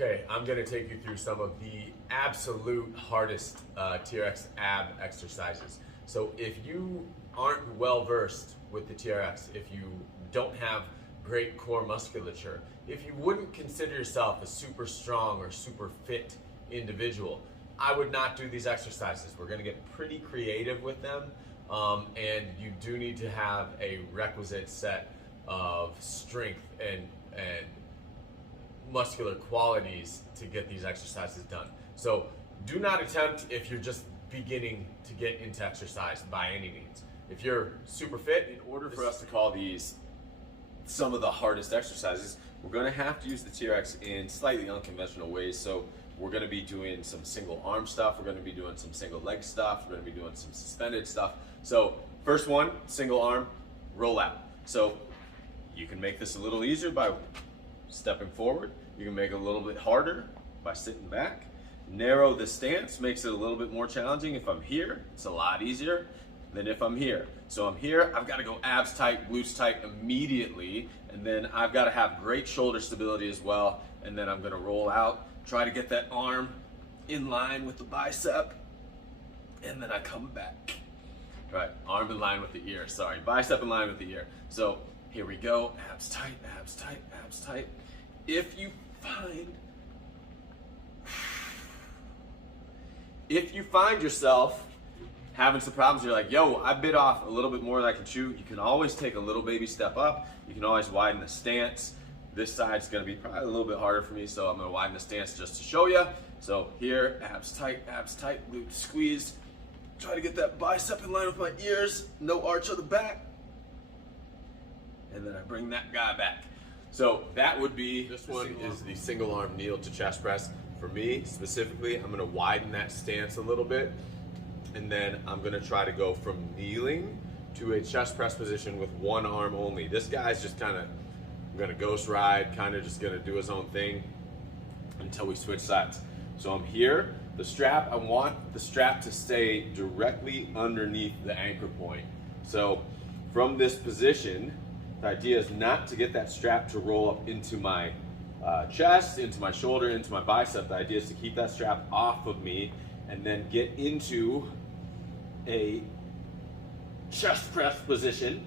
Okay, I'm gonna take you through some of the absolute hardest TRX ab exercises. So if you aren't well versed with the TRX, if you don't have great core musculature, if you wouldn't consider yourself a super strong or super fit individual, I would not do these exercises. We're gonna get pretty creative with them, and you do need to have a requisite set of strength and muscular qualities to get these exercises done. So do not attempt if you're just beginning to get into exercise by any means. If you're super fit, In order for us to call these some of the hardest exercises, we're going to have to use the TRX in slightly unconventional ways. So we're going to be doing some single arm stuff, we're going to be doing some single leg stuff, we're going to be doing some suspended stuff. So first one, single arm, roll out. So you can make this a little easier by stepping forward. You can make it a little bit harder by sitting back. Narrow the stance makes it a little bit more challenging. If I'm here, it's a lot easier than if I'm here. So I'm here, I've got to go abs tight, glutes tight immediately, and then I've got to have great shoulder stability as well, and then I'm going to roll out, try to get that arm in line with the bicep, and then I come back. Right, arm in line with the ear, sorry, bicep in line with the ear. So here we go, abs tight, abs tight, abs tight. If you find yourself having some problems, you're like, yo, I bit off a little bit more than I can chew, you can always take a little baby step up. You can always widen the stance. This side's gonna be probably a little bit harder for me, so I'm gonna widen the stance just to show you. So here, abs tight, glute squeeze. Try to get that bicep in line with my ears, no arch of the back. And then I bring that guy back. So that would be, this one is the single arm kneel to chest press. For me specifically, I'm gonna widen that stance a little bit, and then I'm gonna try to go from kneeling to a chest press position with one arm only. This guy's just kind of gonna ghost ride, kind of just gonna do his own thing until we switch sides. So I'm here, the strap, I want the strap to stay directly underneath the anchor point. So from this position, the idea is not to get that strap to roll up into my chest, into my shoulder, into my bicep. The idea is to keep that strap off of me and then get into a chest press position,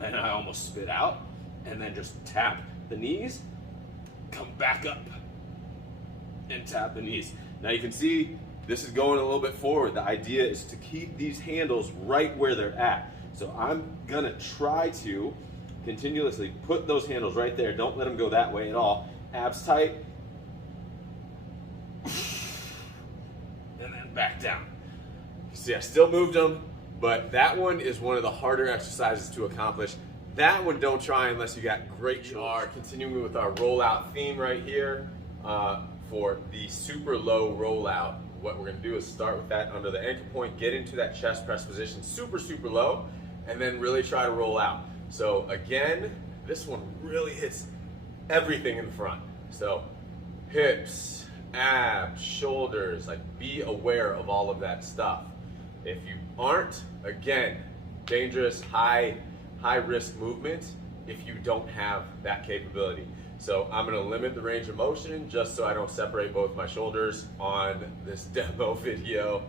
and I almost spit out, and then just tap the knees, come back up, and tap the knees. Now you can see this is going a little bit forward. The idea is to keep these handles right where they're at. So I'm gonna try to continuously put those handles right there. Don't let them go that way at all. Abs tight. And then back down. See, I still moved them, but that one is one of the harder exercises to accomplish. That one don't try unless you got great shoulders. We are continuing with our rollout theme right here. For the super low rollout, what we're gonna do is start with that under the anchor point, get into that chest press position super, super low, and then really try to roll out. So again, this one really hits everything in the front. So hips, abs, shoulders, like be aware of all of that stuff. If you aren't, again, dangerous, high risk movement if you don't have that capability. So I'm gonna limit the range of motion just so I don't separate both my shoulders on this demo video,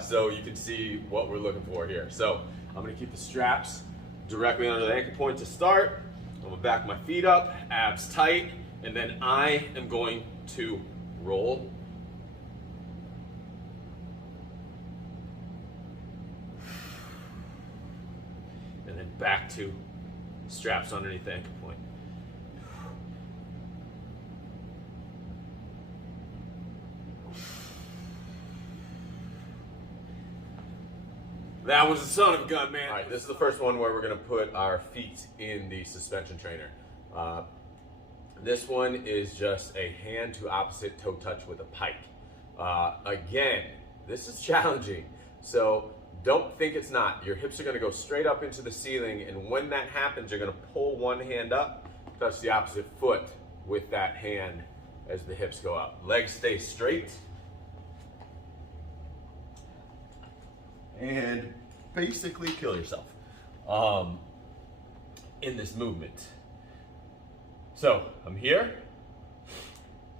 so you can see what we're looking for here. So I'm gonna keep the straps directly under the anchor point to start. I'm gonna back my feet up, abs tight, and then I am going to roll. And then back to straps underneath the anchor point. That was the son of a gun, man. All right, this is the first one where we're gonna put our feet in the suspension trainer. This one is just a hand to opposite toe touch with a pike. Again, this is challenging, so don't think it's not. Your hips are gonna go straight up into the ceiling, and when that happens, you're gonna pull one hand up, touch the opposite foot with that hand as the hips go up. Legs stay straight. And basically kill yourself in this movement. So I'm here,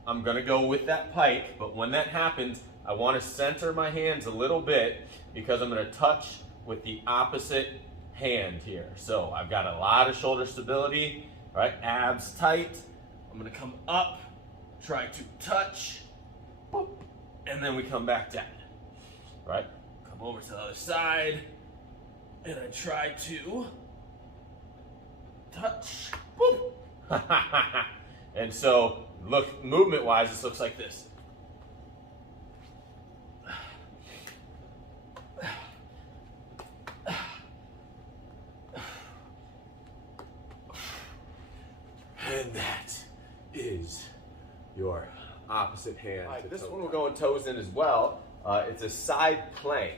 I'm gonna go with that pike, but when that happens, I wanna center my hands a little bit because I'm gonna touch with the opposite hand here. So I've got a lot of shoulder stability, right? Abs tight. I'm gonna come up, try to touch, boop, and then we come back down, right? Come over to the other side, and I try to touch, boop. And so, look, movement-wise, this looks like this. And that is your opposite hand. Right, this one we're going toes in as well. It's a side plank,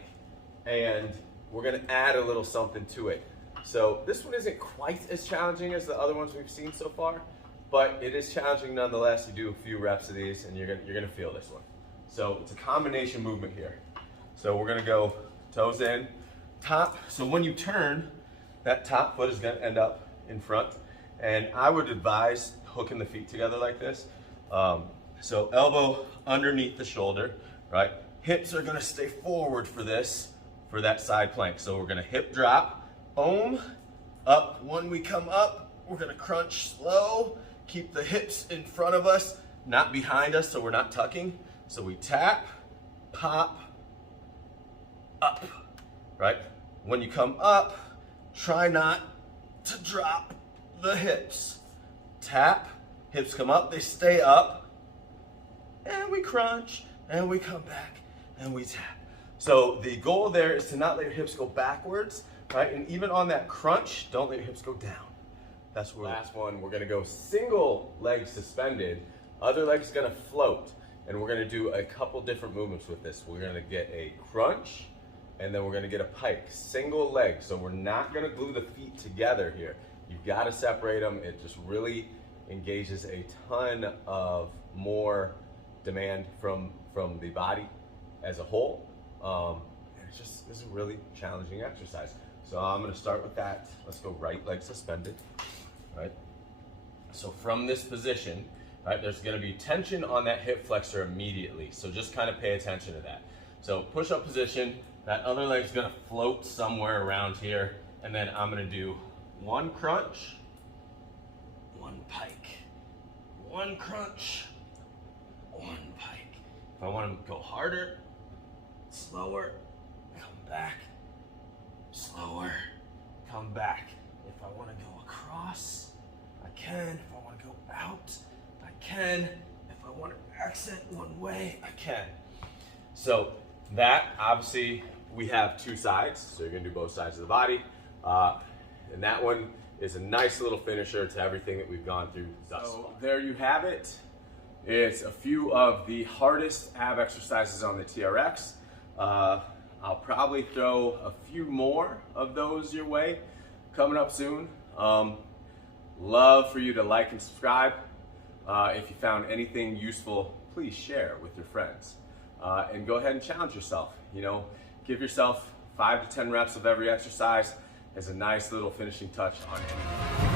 and we're gonna add a little something to it. So this one isn't quite as challenging as the other ones we've seen so far, but it is challenging nonetheless. You do a few reps of these, and you're gonna feel this one. So it's a combination movement here. So we're gonna go toes in, top. So when you turn, that top foot is gonna end up in front. And I would advise hooking the feet together like this. So elbow underneath the shoulder, right? Hips are gonna stay forward for this, for that side plank. So we're gonna hip drop, boom, up. When we come up, we're gonna crunch slow, keep the hips in front of us, not behind us, so we're not tucking. So we tap, pop, up, right? When you come up, try not to drop the hips. Tap, hips come up, they stay up, and we crunch, and we come back, and we tap. So the goal there is to not let your hips go backwards, right? And even on that crunch, don't let your hips go down. That's where last one, we're gonna go single leg suspended, other leg's gonna float, and we're gonna do a couple different movements with this. We're gonna get a crunch, and then we're gonna get a pike, single leg. So we're not gonna glue the feet together here. You've got to separate them. It just really engages a ton of more demand from the body as a whole. And it's a really challenging exercise. So I'm going to start with that. Let's go right leg suspended, right? So from this position, right, there's going to be tension on that hip flexor immediately. So just kind of pay attention to that. So push-up position, that other leg's going to float somewhere around here, and then I'm going to do one crunch, one pike, one crunch, one pike. If I want to go harder, slower, come back, slower, come back. If I want to go across, I can. If I want to go out, I can. If I want to exit one way, I can. So that, obviously, we have two sides, so you're going to do both sides of the body. And that one is a nice little finisher to everything that we've gone through thus far. So there you have it. It's a few of the hardest ab exercises on the TRX. I'll probably throw a few more of those your way coming up soon. Love for you to like and subscribe. If you found anything useful, please share with your friends. And go ahead and challenge yourself. You know, give yourself 5 to 10 reps of every exercise as a nice little finishing touch on anything.